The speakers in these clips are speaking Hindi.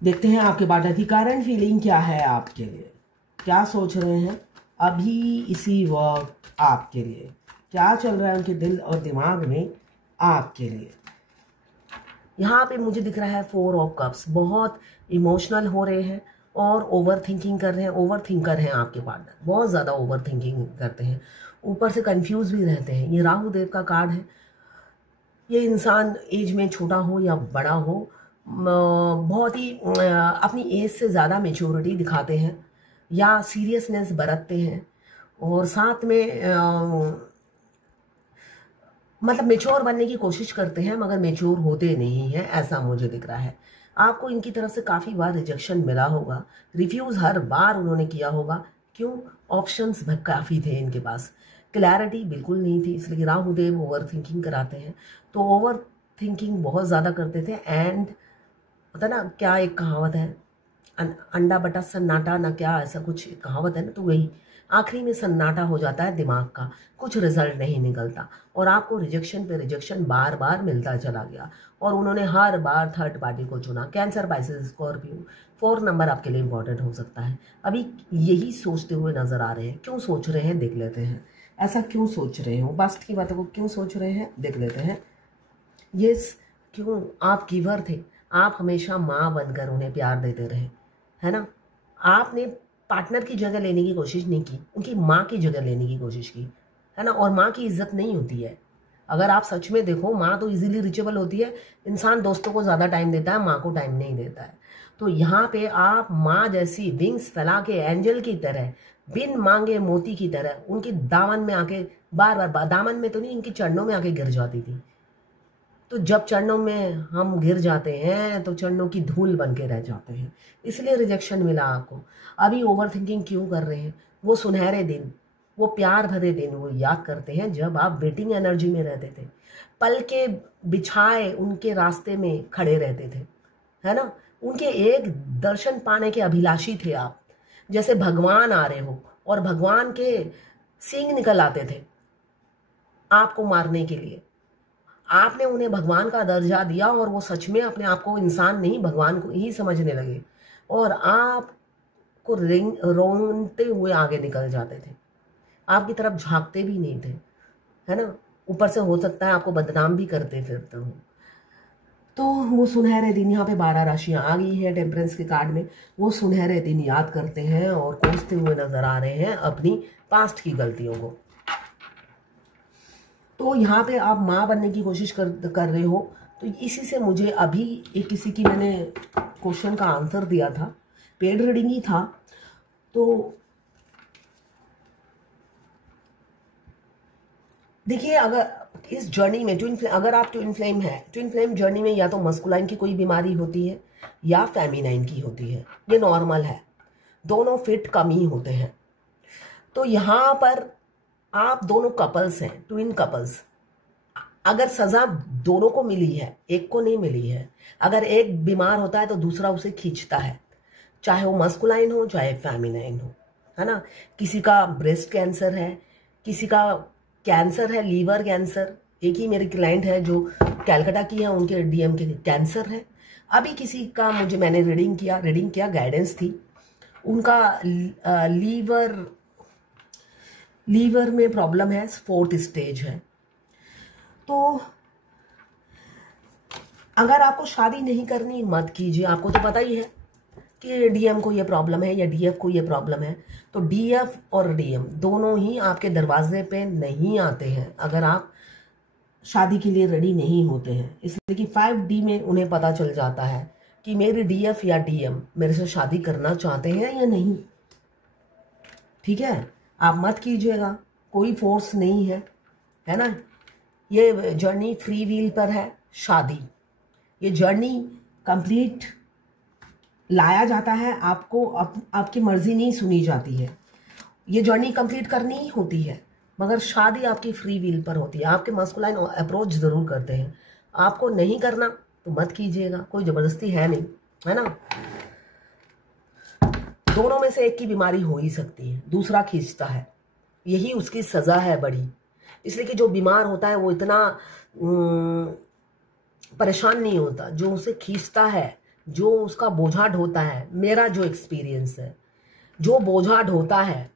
देखते हैं आपके बात की करंट फीलिंग क्या है आपके लिए, क्या सोच रहे हैं अभी इसी वक्त आपके लिए, क्या चल रहा है उनके दिल और दिमाग में आपके लिए। यहाँ पे मुझे दिख रहा है 4 ऑफ कप्स, बहुत इमोशनल हो रहे हैं और ओवर थिंकिंग कर रहे हैं। ओवर थिंकर हैं आपके पार्टनर, बहुत ज़्यादा ओवर थिंकिंग करते हैं, ऊपर से कंफ्यूज भी रहते हैं। ये राहु देव का कार्ड है। ये इंसान एज में छोटा हो या बड़ा हो, बहुत ही अपनी एज से ज़्यादा मेच्योरिटी दिखाते हैं या सीरियसनेस बरतते हैं, और साथ में मतलब मेच्योर बनने की कोशिश करते हैं मगर मेच्योर होते नहीं हैं, ऐसा मुझे दिख रहा है। आपको इनकी तरफ से काफ़ी बार रिजेक्शन मिला होगा, रिफ्यूज़ हर बार उन्होंने किया होगा। क्यों? ऑप्शंस काफ़ी थे इनके पास, क्लैरिटी बिल्कुल नहीं थी, इसलिए राहु देव ओवर थिंकिंग कराते हैं। तो ओवर थिंकिंग बहुत ज़्यादा करते थे। एंड पता ना क्या एक कहावत है, अंडा बटा सन्नाटा ना, क्या ऐसा कुछ कहावत है ना, तो वही आखिरी में सन्नाटा हो जाता है दिमाग का, कुछ रिजल्ट नहीं निकलता और आपको रिजेक्शन पे रिजेक्शन बार बार मिलता चला गया। और उन्होंने हर बार थर्ड पार्टी को चुना। कैंसर, पाइसेस, स्कॉर्पियो, 4 नंबर आपके लिए इंपॉर्टेंट हो सकता है। अभी यही सोचते हुए नजर आ रहे हैं। क्यों सोच रहे हैं देख लेते हैं। ऐसा क्यों सोच रहे हो, पास्ट की बातों को क्यों सोच रहे हैं देख लेते हैं। यस, क्यों? आप गिवर थे, आप हमेशा माँ बनकर उन्हें प्यार देते रहे, है ना। आपने पार्टनर की जगह लेने की कोशिश नहीं की, उनकी माँ की जगह लेने की कोशिश की, है ना। और माँ की इज्जत नहीं होती है। अगर आप सच में देखो, माँ तो इजीली रिचेबल होती है। इंसान दोस्तों को ज़्यादा टाइम देता है, माँ को टाइम नहीं देता है। तो यहाँ पे आप माँ जैसी विंग्स फैला के एंजल की तरह, बिन मांगे मोती की तरह उनकी दामन में आके बार बार, दामन में तो नहीं, इनकी चरणों में आके गिर जाती थी। तो जब चरणों में हम गिर जाते हैं तो चरणों की धूल बन के रह जाते हैं, इसलिए रिजेक्शन मिला आपको। अभी ओवर थिंकिंग क्यों कर रहे हैं? वो सुनहरे दिन, वो प्यार भरे दिन वो याद करते हैं जब आप वेटिंग एनर्जी में रहते थे, पल के बिछाए उनके रास्ते में खड़े रहते थे, है ना। उनके एक दर्शन पाने के अभिलाषी थे आप, जैसे भगवान आ रहे हो और भगवान के सींग निकल आते थे आपको मारने के लिए। आपने उन्हें भगवान का दर्जा दिया और वो सच में अपने आप को इंसान नहीं भगवान को ही समझने लगे और आपको रोनते हुए आगे निकल जाते थे, आपकी तरफ झांकते भी नहीं थे, है ना। ऊपर से हो सकता है आपको बदनाम भी करते फिरते हो। तो वो सुनहरे दिन, यहाँ पे 12 राशियां आ गई है टेम्परेंस के कार्ड में। वो सुनहरे दिन याद करते हैं और कोसते हुए नजर आ रहे हैं अपनी पास्ट की गलतियों को। तो यहाँ पे आप माँ बनने की कोशिश कर रहे हो। तो इसी से मुझे अभी एक किसी की मैंने क्वेश्चन का आंसर दिया था, पेड रीडिंग ही था। तो देखिए, अगर इस जर्नी में अगर आप ट्विन फ्लेम है, ट्विन फ्लेम जर्नी में या तो मस्कुलाइन की कोई बीमारी होती है या फेमिनाइन की होती है, ये नॉर्मल है, दोनों फिट कम ही होते हैं। तो यहाँ पर आप दोनों कपल्स हैं, ट्विन कपल्स। अगर सजा दोनों को मिली है, एक को नहीं मिली है। अगर एक बीमार होता है तो दूसरा उसे खींचता है, चाहे वो मस्कुलाइन हो चाहे फेमिनाइन हो, है ना। किसी का ब्रेस्ट कैंसर है, किसी का कैंसर है, लीवर कैंसर। एक ही मेरी क्लाइंट है जो कैलकाटा की है, उनके डीएम के कैंसर है। अभी किसी का मैंने रीडिंग किया, गाइडेंस थी, उनका लीवर में प्रॉब्लम है, 4th स्टेज है। तो अगर आपको शादी नहीं करनी मत कीजिए। आपको तो पता ही है कि डीएम को ये प्रॉब्लम है या डीएफ को ये प्रॉब्लम है। तो डीएफ और डीएम दोनों ही आपके दरवाजे पे नहीं आते हैं अगर आप शादी के लिए रेडी नहीं होते हैं। इसलिए कि 5D में उन्हें पता चल जाता है कि मेरी डीएफ या डीएम मेरे से शादी करना चाहते हैं या नहीं। ठीक है, आप मत कीजिएगा, कोई फोर्स नहीं है, है ना। ये जर्नी फ्री व्हील पर है। शादी, ये जर्नी कंप्लीट लाया जाता है आपको, आपकी मर्जी नहीं सुनी जाती है। ये जर्नी कंप्लीट करनी ही होती है, मगर शादी आपकी फ्री व्हील पर होती है। आपके मस्कुलाइन अप्रोच जरूर करते हैं, आपको नहीं करना तो मत कीजिएगा, कोई जबरदस्ती है नहीं, है ना। दोनों में से एक की बीमारी हो ही सकती है, दूसरा खींचता है, यही उसकी सजा है बड़ी। इसलिए कि जो बीमार होता है वो इतना परेशान नहीं होता, जो उसे खींचता है जो उसका बोझा ढोता है, मेरा जो एक्सपीरियंस है, जो बोझा ढोता है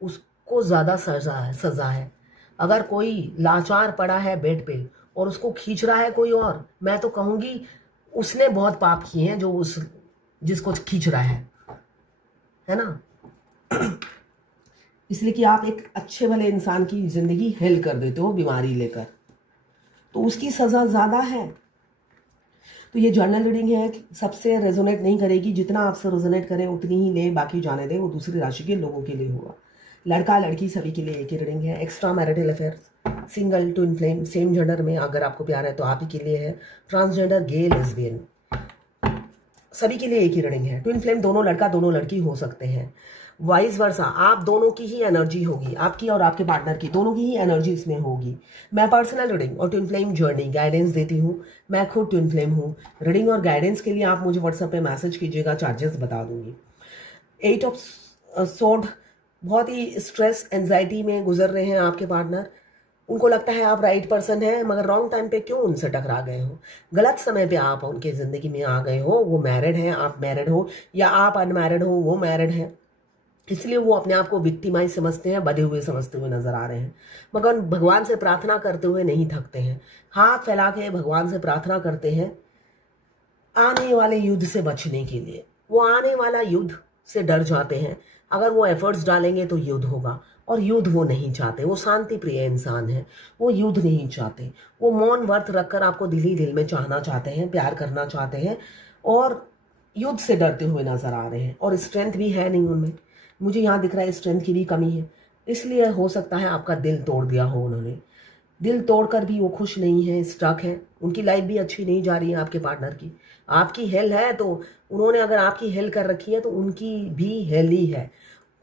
उसको ज़्यादा सजा है। अगर कोई लाचार पड़ा है बेड पे और उसको खींच रहा है कोई और, मैं तो कहूँगी उसने बहुत पाप किए हैं जो जिसको खींच रहा है ना। इसलिए कि आप एक अच्छे भले इंसान की जिंदगी हेल कर देते हो बीमारी लेकर, तो उसकी सजा ज़्यादा है। तो ये जर्नल रीडिंग है, सबसे रेजोनेट नहीं करेगी, जितना आपसे रेजोनेट करे उतनी ही ले, बाकी जाने दे, वो दूसरी राशि के लोगों के लिए होगा। लड़का लड़की सभी के लिए एक ही रीडिंग है। Extra marital affairs, single, twin flame, same gender में अगर आपको प्यार है तो आप ही के लिए है। ट्रांसजेंडर, गे, लेस्बियन, सभी के लिए एक ही रीडिंग है। ट्विन फ्लेम दोनों लड़का दोनों लड़की हो सकते हैं। वाइस वर्सा, आप दोनों की ही एनर्जी होगी, आपकी और आपके पार्टनर की, दोनों की ही एनर्जी इसमें होगी। मैं पर्सनल रीडिंग और ट्विन फ्लेम जर्नी गाइडेंस देती हूँ। मैं खुद ट्विन फ्लेम हूँ। रीडिंग और गाइडेंस के लिए आप मुझे व्हाट्सएप पे मैसेज कीजिएगा, चार्जेस बता दूंगी। 8 ऑफ सोर्ड, बहुत ही स्ट्रेस एंजाइटी में गुजर रहे हैं आपके पार्टनर। उनको लगता है आप राइट पर्सन है, मगर रॉन्ग टाइम पे क्यों उनसे टकरा गए हो, गलत समय पे आप उनके जिंदगी में आ गए हो। वो मैरिड है, आप मैरिड हो, या आप अनमैरिड हो, वो मैरिड है, इसलिए वो अपने आप को विक्टिमाइज समझते हैं, बधे हुए समझते हुए नजर आ रहे हैं। मगर भगवान से प्रार्थना करते हुए नहीं थकते हैं, हाथ फैला के भगवान से प्रार्थना करते हैं आने वाले युद्ध से बचने के लिए। वो आने वाला युद्ध से डर जाते हैं, अगर वो एफर्ट्स डालेंगे तो युद्ध होगा, और युद्ध वो नहीं चाहते। वो शांति प्रिय इंसान है, वो युद्ध नहीं चाहते। वो मौन व्रत रखकर आपको दिल ही दिल में चाहना चाहते हैं, प्यार करना चाहते हैं, और युद्ध से डरते हुए नजर आ रहे हैं। और स्ट्रेंथ भी है नहीं उनमें, मुझे यहाँ दिख रहा है स्ट्रेंथ की भी कमी है। इसलिए हो सकता है आपका दिल तोड़ दिया हो उन्होंने। दिल तोड़कर भी वो खुश नहीं है, स्टक है, उनकी लाइफ भी अच्छी नहीं जा रही है आपके पार्टनर की। आपकी हेल है तो उन्होंने अगर आपकी हेल कर रखी है तो उनकी भी हेल ही है,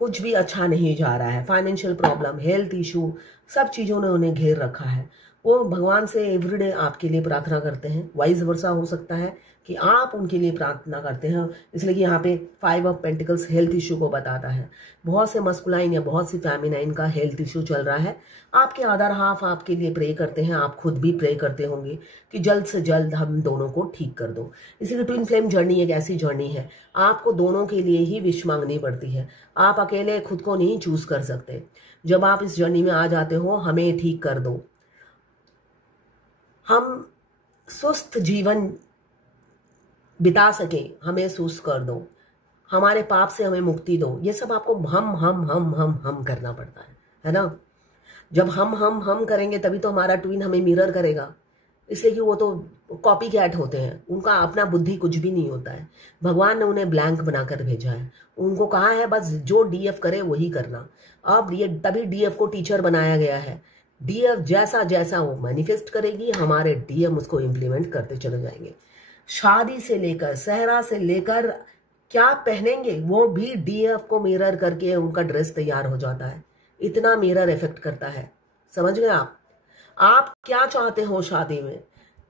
कुछ भी अच्छा नहीं जा रहा है। फाइनेंशियल प्रॉब्लम, हेल्थ इशू, सब चीज़ों ने उन्हें घेर रखा है। वो भगवान से एवरीडे आपके लिए प्रार्थना करते हैं। वाइस वर्सा हो सकता है कि आप उनके लिए प्रार्थना करते हैं, इसलिए कि यहाँ पे 5 ऑफ पेंटिकल्स हेल्थ इशू को बताता है। बहुत से मस्कुलाइन या बहुत सी फेमिनाइन का हेल्थ इशू चल रहा है। आपके अदर हाफ आपके लिए प्रे करते हैं, आप खुद भी प्रे करते होंगे कि जल्द से जल्द हम दोनों को ठीक कर दो। इसीलिए ट्विन फ्लेम जर्नी एक ऐसी जर्नी है, आपको दोनों के लिए ही विश मांगनी पड़ती है। आप अकेले खुद को नहीं चूज कर सकते। जब आप इस जर्नी में आ जाते हो, हमें ठीक कर दो, हम सुस्त जीवन बिता सके, हमें सुस्त कर दो, हमारे पाप से हमें मुक्ति दो, ये सब आपको हम करना पड़ता है ना। जब हम करेंगे तभी तो हमारा ट्विन हमें मिरर करेगा, इसलिए कि वो तो कॉपी कैट होते हैं, उनका अपना बुद्धि कुछ भी नहीं होता है। भगवान ने उन्हें ब्लैंक बनाकर भेजा है, उनको कहा है बस जो डीएफ करे वही करना। अब ये तभी डीएफ को टीचर बनाया गया है। डीएफ जैसा जैसा वो मैनिफेस्ट करेगी, हमारे डीएम उसको इम्प्लीमेंट करते चले जाएंगे। शादी से लेकर, सहरा से लेकर क्या पहनेंगे वो भी डीएफ को मिरर करके उनका ड्रेस तैयार हो जाता है। इतना मिरर इफेक्ट करता है, समझ गए आप क्या चाहते हो शादी में।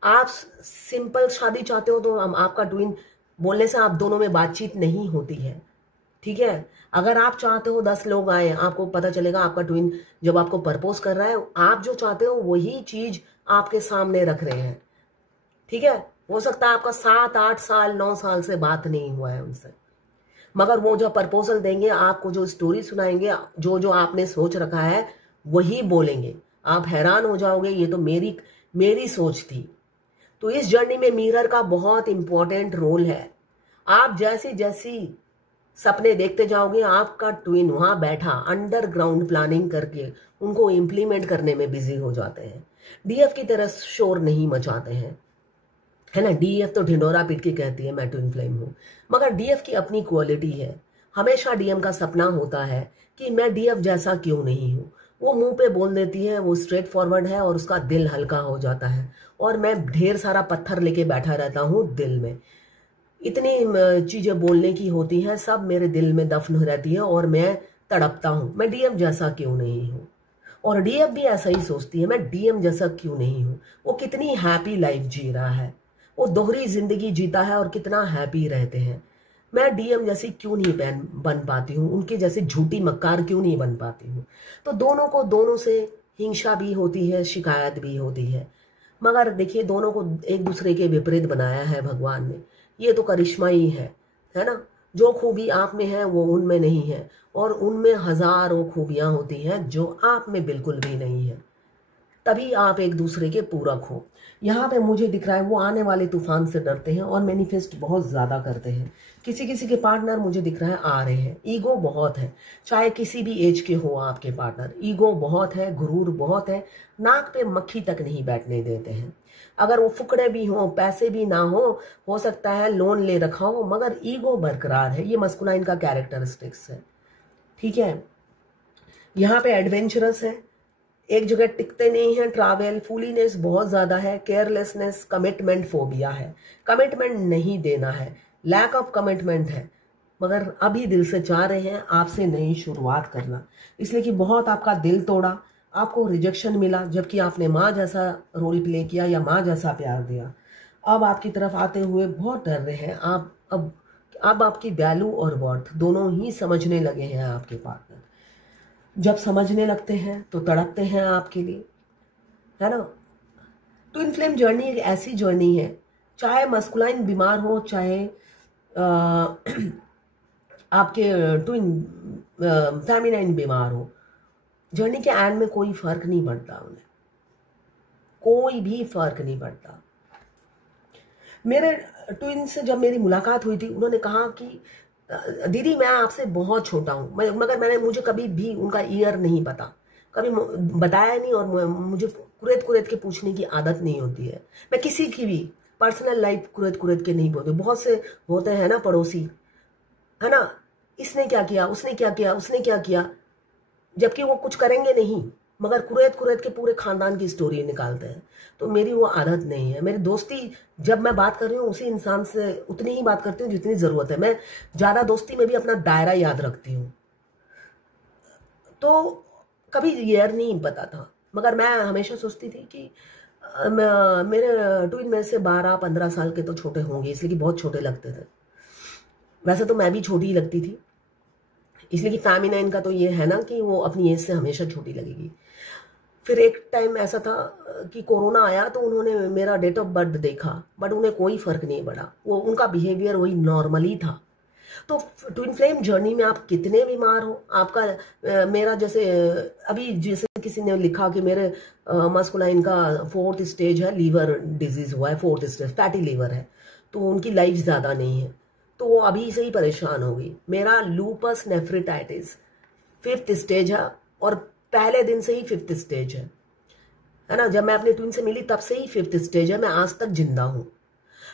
आप सिंपल शादी चाहते हो तो आपका ट्विन बोलने से आप दोनों में बातचीत नहीं होती है, ठीक है। अगर आप चाहते हो 10 लोग आए, आपको पता चलेगा आपका ट्विन जब आपको प्रपोज कर रहा है, आप जो चाहते हो वही चीज आपके सामने रख रहे हैं, ठीक है। हो सकता है आपका 7, 8 साल, 9 साल से बात नहीं हुआ है उनसे, मगर वो जो प्रपोजल देंगे, आपको जो स्टोरी सुनाएंगे, जो जो आपने सोच रखा है वही बोलेंगे। आप हैरान हो जाओगे, ये तो मेरी सोच थी। तो इस जर्नी में मिरर का बहुत इंपॉर्टेंट रोल है। आप जैसी जैसी सपने देखते जाओगे, आपका ट्विन वहां बैठा अंडरग्राउंड प्लानिंग करके उनको इम्प्लीमेंट करने में बिजी हो जाते हैं। डीएफ की तरह शोर नहीं मचाते हैं, है ना। डीएफ तो ढिंडोरा पीट के कहती है मैं ट्विन फ्लेम हूं, मगर डीएफ की अपनी क्वालिटी है। हमेशा डीएम का सपना होता है कि मैं डीएफ जैसा क्यों नहीं हूं। वो मुंह पे बोल देती है, वो स्ट्रेट फॉरवर्ड है और उसका दिल हल्का हो जाता है, और मैं ढेर सारा पत्थर लेके बैठा रहता हूँ दिल में। इतनी चीजें बोलने की होती हैं, सब मेरे दिल में दफन रहती है और मैं तड़पता हूँ, मैं डीएम जैसा क्यों नहीं हूँ। और डीएफ भी ऐसा ही सोचती है, मैं डीएम जैसा क्यों नहीं हूँ। वो कितनी हैप्पी लाइफ जी रहा है, वो दोहरी जिंदगी जीता है और कितना हैप्पी रहते हैं। मैं डीएम जैसी क्यों नहीं बन पाती हूँ, उनके जैसे झूठी मक्कार क्यों नहीं बन पाती हूँ। तो दोनों को दोनों से हिंसा भी होती है, शिकायत भी होती है। मगर देखिए, दोनों को एक दूसरे के विपरीत बनाया है भगवान ने। ये तो करिश्मा ही है ना। जो खूबी आप में है वो उनमें नहीं है, और उनमें हजारों खूबियां होती हैं जो आप में बिल्कुल भी नहीं है। तभी आप एक दूसरे के पूरक हो। यहाँ पे मुझे दिख रहा है वो आने वाले तूफान से डरते हैं और मैनिफेस्ट बहुत ज़्यादा करते हैं। किसी किसी के पार्टनर मुझे दिख रहा है आ रहे हैं, ईगो बहुत है, चाहे किसी भी एज के हो आपके पार्टनर, ईगो बहुत है, गुरूर बहुत है, नाक पे मक्खी तक नहीं बैठने देते हैं। अगर वो फुकड़े भी हों, पैसे भी ना हो सकता है लोन ले रखा हो, मगर ईगो बरकरार है। ये मस्कुलाइन का कैरेक्टरिस्टिक्स है, ठीक है। यहाँ पे एडवेंचरस है, एक जगह टिकते नहीं हैं, ट्रैवल, फूलीनेस बहुत ज्यादा है, केयरलेसनेस, कमिटमेंट फोबिया है, कमिटमेंट नहीं देना है, लैक ऑफ कमिटमेंट है, मगर अभी दिल से चाह रहे हैं आपसे नई शुरुआत करना, इसलिए कि बहुत आपका दिल तोड़ा, आपको रिजेक्शन मिला, जबकि आपने माँ जैसा रोल प्ले किया या माँ जैसा प्यार दिया। अब आपकी तरफ आते हुए बहुत डर रहे हैं आप। अब आपकी वैल्यू और वर्थ दोनों ही समझने लगे हैं आपके पार्टनर। जब समझने लगते हैं तो तड़पते हैं आपके लिए, है ना। ट्विन फ्लेम जर्नी एक ऐसी जर्नी है, चाहे मस्कुलाइन बीमार हो, चाहे आपके ट्विन फेमिनाइन बीमार हो, जर्नी के एंड में कोई फर्क नहीं पड़ता उन्हें, कोई भी फर्क नहीं पड़ता। मेरे ट्विन से जब मेरी मुलाकात हुई थी, उन्होंने कहा कि दीदी मैं आपसे बहुत छोटा हूँ, मगर मुझे कभी भी उनका ईयर नहीं पता, कभी बताया नहीं, और मुझे कुरेद के पूछने की आदत नहीं होती है। मैं किसी की भी पर्सनल लाइफ कुरेद के नहीं बोलती। बहुत से होते हैं ना पड़ोसी, है ना, इसने क्या किया, उसने क्या किया, उसने क्या किया, जबकि वो कुछ करेंगे नहीं, मगर कुरेद के पूरे खानदान की स्टोरी निकालते हैं। तो मेरी वो आदत नहीं है। मेरी दोस्ती, जब मैं बात कर रही हूँ उसी इंसान से उतनी ही बात करती हूँ जितनी जरूरत है। मैं ज्यादा दोस्ती में भी अपना दायरा याद रखती हूँ। तो कभी ईयर नहीं पता था, मगर मैं हमेशा सोचती थी कि मेरे ट्विन में से 12-15 साल के तो छोटे होंगे, इसलिए कि बहुत छोटे लगते थे। वैसे तो मैं भी छोटी ही लगती थी, इसलिए कि फेमिनाइन का तो ये है ना कि वो अपनी एज से हमेशा छोटी लगेगी। फिर एक टाइम ऐसा था कि कोरोना आया, तो उन्होंने मेरा डेट ऑफ बर्थ देखा, बट उन्हें कोई फर्क नहीं पड़ा, वो उनका बिहेवियर वही नॉर्मली था। तो ट्विन फ्लेम जर्नी में आप कितने बीमार हो, आपका मेरा जैसे अभी जैसे किसी ने लिखा कि मेरे मस्कुलाइन का 4th स्टेज है, लीवर डिजीज हुआ है, 4th स्टेज फैटी लीवर है, तो उनकी लाइफ ज्यादा नहीं है, तो वो अभी से ही परेशान होगी। मेरा लूपस नेफ्रिटाइटिस 5th स्टेज है, और पहले दिन से ही 5th स्टेज है ना। जब मैं अपने ट्विन से मिली तब से ही 5th स्टेज है, मैं आज तक जिंदा हूं।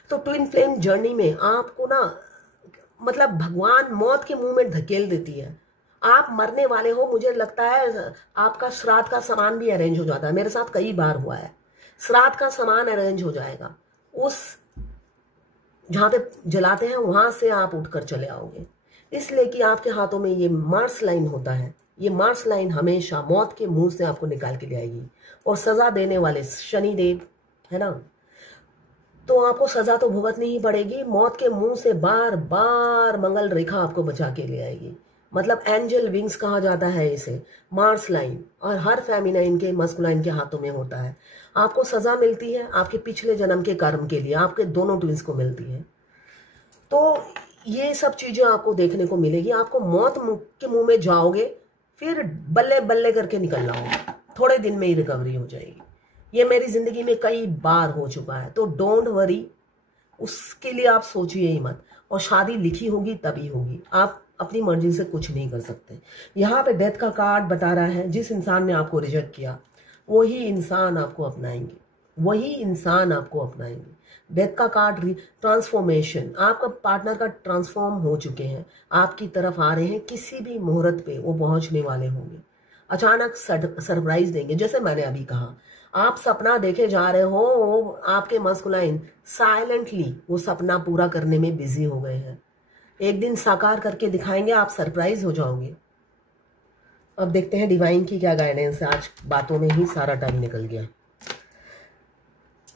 तो ट्विन फ्लेम जर्नी में आपको ना, मतलब भगवान मौत के मुंह में धकेल देती है। आप मरने वाले हो, मुझे लगता है आपका श्राद्ध का सामान भी अरेंज हो जाता है। मेरे साथ कई बार हुआ है, श्राद्ध का सामान अरेंज हो जाएगा, उस जहां पे जलाते हैं वहां से आप उठकर चले आओगे, इसलिए कि आपके हाथों में ये मार्स लाइन होता है। ये मार्स लाइन हमेशा मौत के मुंह से आपको निकाल के ले आएगी, और सजा देने वाले शनिदेव है ना, तो आपको सजा तो भुगतनी ही पड़ेगी। मौत के मुंह से बार बार मंगल रेखा आपको बचा के ले आएगी, मतलब एंजल विंग्स कहा जाता है इसे, मार्स लाइन, और हर फेमिनाइन के मस्कुलाइन के हाथों में होता है। आपको सजा मिलती है आपके पिछले जन्म के कर्म के लिए, आपके दोनों ट्विंस को मिलती है। तो ये सब चीजें आपको देखने को मिलेगी। आपको मौत के मुंह में जाओगे, फिर बल्ले बल्ले करके निकलना होगा, थोड़े दिन में ही रिकवरी हो जाएगी। ये मेरी जिंदगी में कई बार हो चुका है, तो डोंट वरी, उसके लिए आप सोचिए ही मत। और शादी लिखी होगी तभी होगी, आप अपनी मर्जी से कुछ नहीं कर सकते। यहाँ पे डेथ का कार्ड बता रहा है, जिस इंसान ने आपको रिजेक्ट किया वही इंसान आपको अपनाएंगे, वही इंसान आपको अपनाएंगे। डेथ का कार्ड ट्रांसफॉर्मेशन, आपका पार्टनर का ट्रांसफॉर्म हो चुके हैं, आपकी तरफ आ रहे हैं, किसी भी मुहूर्त पे वो पहुंचने वाले होंगे, अचानक सरप्राइज देंगे। जैसे मैंने अभी कहा, आप सपना देखे जा रहे हो, आपके मस्कुलाइन साइलेंटली वो सपना पूरा करने में बिजी हो गए हैं, एक दिन साकार करके दिखाएंगे, आप सरप्राइज हो जाओगे। अब देखते हैं डिवाइन की क्या गाइडेंस है। आज बातों में ही सारा टाइम निकल गया।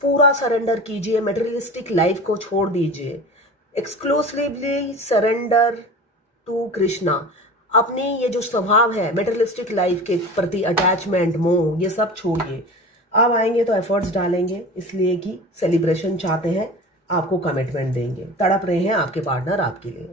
पूरा सरेंडर कीजिए, मटेरियलिस्टिक लाइफ को छोड़ दीजिए, एक्सक्लूसिवली सरेंडर टू कृष्णा। अपनी ये जो स्वभाव है मटेरियलिस्टिक लाइफ के प्रति, अटैचमेंट, मोह, ये सब छोड़िए। अब आएंगे तो एफर्ट्स डालेंगे, इसलिए कि सेलिब्रेशन चाहते हैं, आपको कमिटमेंट देंगे, तड़प रहे हैं आपके पार्टनर आपके लिए।